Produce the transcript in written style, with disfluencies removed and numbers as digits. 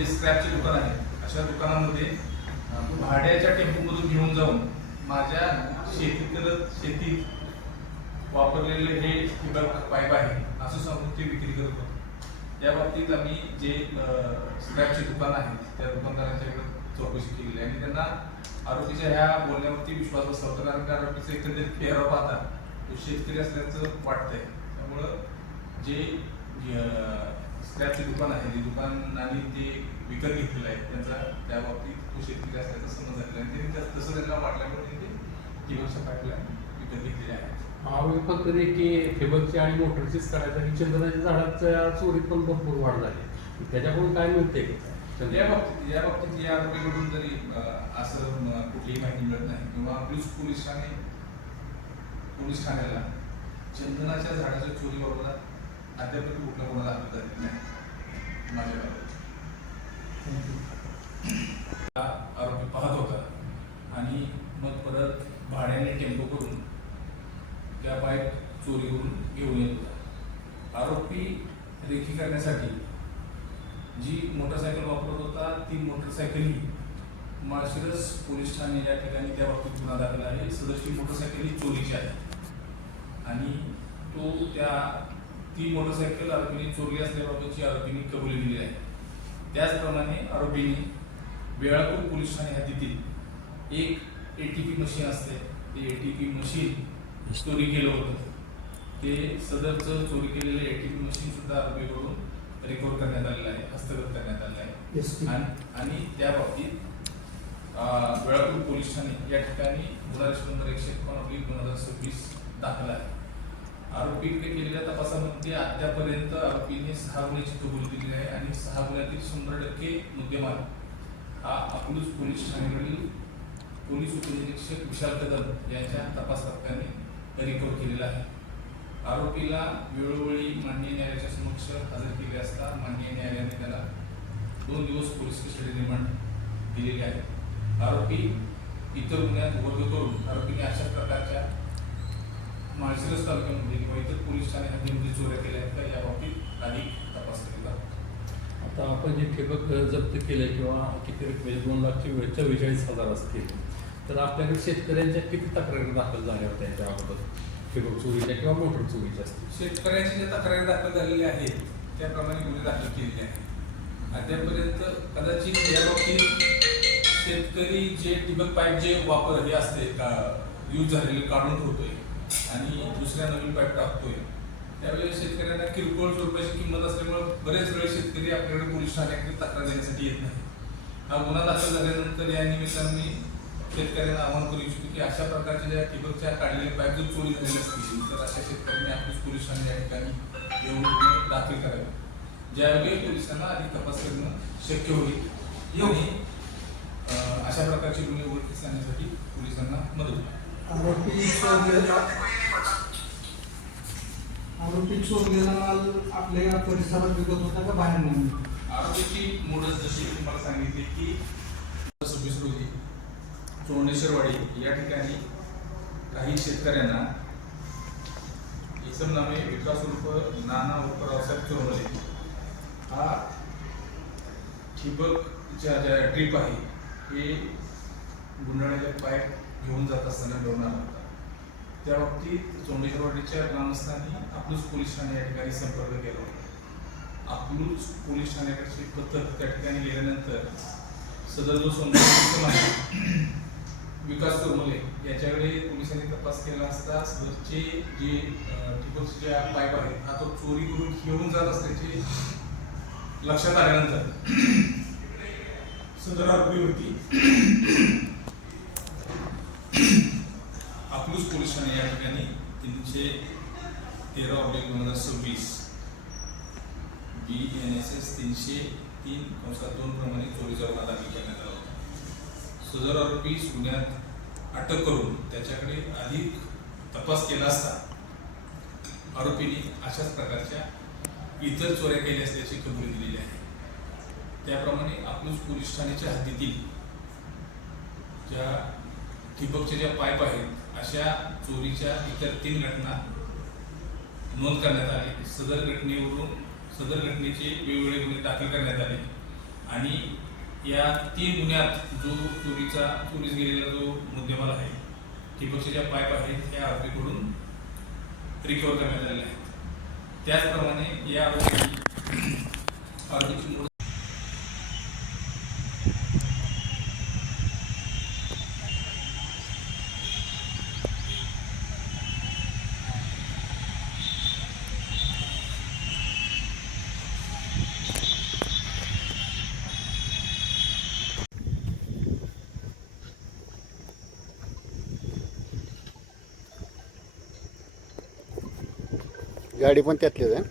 जे स्क्रॅपचे दुकान आहे अशा दुकानामध्ये भाड्याच्या टेम्पोमधून घेऊन जाऊन माझ्या शेतीत वापरलेले हे ठिबक पाईप आहे असं सांगून ते विक्री करत होतो. या बाबतीत आम्ही जे स्क्रॅपचे दुकान आहे त्या दुकानदारांच्याकडे चौकशी केलेली आहे आणि त्यांना आरोपीच्या ह्या बोलण्यावरती विश्वास बसला होता, कारण आरोपीचं एकंदरीत चेहरा पाहता तो शेतकरी असल्याचं वाटतंय. त्यामुळं जे स्क्रॅपचे दुकान आहे ते दुकानाने ते विकत घेतलेलं आहे त्यांचा त्या बाबतीत तो शेतकरी असल्याचा समज झालेला आहे आणि तसं त्यांना वाटल्यामुळे त्यांनी ठिबकच्या पाईपला विकत घेतलेले आहे. आरोपी फक्त की ठिबकची आणि मोटरचीच करायचं की चंदनाच्या झाडाच्या चोरीत पण भरपूर वाढ झाली, त्याच्याकडून काय मिळते? या बाबतीत या आरोपीकडून जरी असं कुठलीही माहिती मिळत नाही किंवा पोलीस ठाण्याला चंदनाच्या झाडाच्या चोरीबाबत अद्याप कुठला कोणाला दाखल झालेला नाही. माझ्याबाबत आरोपी पाहत होता आणि मग परत भाड्याने टेम्पो करून त्या बाईक चोरी करून घेऊन येत होता. आरोपी रेकी करण्यासाठी जी मोटरसायकल वापरत होता ती मोटरसायकल ही माळशिरस पोलीस ठाणे या ठिकाणी त्या बाबतीत गुन्हा दाखल आहे. सदरची मोटरसायकल ही चोरीची आहे आणि ती मोटरसायकल आरोपीने चोरली असल्याबाबतची आरोपीने कबुली दिली आहे. त्याचप्रमाणे आरोपीने बेळापूर पोलीस ठाणे हद्दीतील एक ATP मशीन असते, ते ATP मशीन चोरी केलं होतं. ते सदरचं चोरी केलेलं ATP मशीन सुद्धा आरोपीकडून रिकव्हर करण्यात आलेलं आहे, हस्तगत करण्यात आलेलं आहे. आणि त्या बाबतीत बेळापूर पोलीस ठाणे या ठिकाणी गुन्हा नंबर 151/2026 दाखल आहे. आरोपीकडे केलेल्या तपासामध्ये अद्यापर्यंत आरोपीने 6 गुन्ह्याची कबुली दिली आहे आणि 6 गुन्ह्यातील 100% मुद्देमाल हा अकलूज पोलीस ठाण्याकडील पोलीस उपनिरीक्षक विशाल कदम यांच्या तपास पथकाने रिकव्हर केलेला आहे. आरोपीला वेळोवेळी माननीय न्यायालयाच्या समक्ष हजर केले असता माननीय न्यायालयाने त्याला 2 दिवस पोलीस कस्टडी रिमांड दिलेले आहे. आरोपी इतर गुन्ह्यात वर्ग करून आरोपीने अशा प्रकारच्या माळशिरस तालुक्यामध्ये किंवा इतर पोलीस ठाणे हद्दीमध्ये चोऱ्या केल्या आहेत का याबाबतीत अधिक तपास केला. आता आपण जे ठिबक जप्त केले किंवा किती रकमेचे 2,44,000 असतील, तर आपल्याकडे शेतकऱ्यांच्या किती तक्रारी दाखल झाल्या होत्या याच्या अगोदर ठिबक चोरीच्या किंवा मोटर चोरीच्या असतील? शेतकऱ्यांच्या ज्या तक्रारी दाखल झालेल्या आहेत त्याप्रमाणे गुन्हे दाखल केलेले आहेत. अद्यापर्यंत कदाचित या बाबतीत शेतकरी जे ठिबक पाईप जे वापर हे असते का यूज झालेले काढून ठेवतोय आणि दुसऱ्या नवीन पाईप टाकतोय, त्यावेळेस शेतकऱ्यांना किरकोळ स्वरूपाची किंमत असल्यामुळे बरेच वेळ शेतकरी आपल्याकडे पोलीस ठाण्याकडे तक्रार देण्यासाठी येत नाही. हा गुन्हा दाखल झाल्यानंतर या निमित्ताने मी शेतकऱ्यांना आवाहन करू इच्छितो की अशा प्रकारच्या ज्या ठिबकच्या काढलेल्या पाईप जर चोरी झालेले असतील तर अशा शेतकऱ्यांनी आपली पोलीस ठाणे या ठिकाणी येऊन गुन्हे दाखल करावे, ज्यावेळी पोलिसांना अधिक तपास करणं शक्य होईल आणि अशा प्रकारचे गुन्हे उघडकीस आणण्यासाठी पोलिसांना मदत होईल. आरोपी चोरलेला माल आपल्या परिसरात विकत होता का बाहेर नाही? आरोपीची मूळच जशी तुम्हाला सांगितली की 26 रोजी चोंडेश्वरवाडी या ठिकाणी काही शेतकऱ्यांना इसम नामे विकास उर्फ नाना उर्फ रावसाहेब चोरमले हा ठिबकच्या ज्या ड्रीप आहे हे गुंडाळलेले पाईप घेऊन जात असताना डोरणार होता. त्या बाबतीत चोंडेश्वरवाडीच्या ग्रामस्थांनी अकलूज पोलीस ठाणे या ठिकाणी संपर्क केला होता. अकलूज पोलीस ठाण्याकडचे पथक त्या ठिकाणी गेल्यानंतर सदर जो इसम आहे विकास चोरमले याच्याकडे पोलिसांनी तपास केला असता सदरचे जे ठिबकचे ज्या पाईप आहेत हा तो चोरी करून घेऊन जात असल्याचे लक्षात आल्यानंतर सदर आरोपी होती अकलूज पोलीस ठाणे या ठिकाणी 313/2026 BNSS 303/2 प्रमाणे चोरीचा गुन्हा दाखल करण्यात आला होता. सदर आरोपी गुन्ह्यात अटक करून त्याच्याकडे अधिक तपास केला असता आरोपीने अशाच प्रकारच्या इतर चोऱ्या केल्या असल्याची कबुली दिलेली आहे. त्याप्रमाणे अकलूज पोलीस ठाण्याच्या हद्दीतील ज्या ठिबकचे ज्या पाईप आहेत अशा चोरीच्या इतर 3 घटना नोंद करण्यात आली. सदर घटनेचे वेगवेगळे गुन्हे दाखल करण्यात आले आणि या 3 गुन्ह्यात जो चोरीस गेलेला जो मुद्देमाल आहे, ठिबकच्या पाईप आहेत, हे आरोपीकडून रिकव्हर करण्यात आलेले आहेत. त्याचप्रमाणे या आरोपीची मूळ गाडी पण त्यातलीच आहे.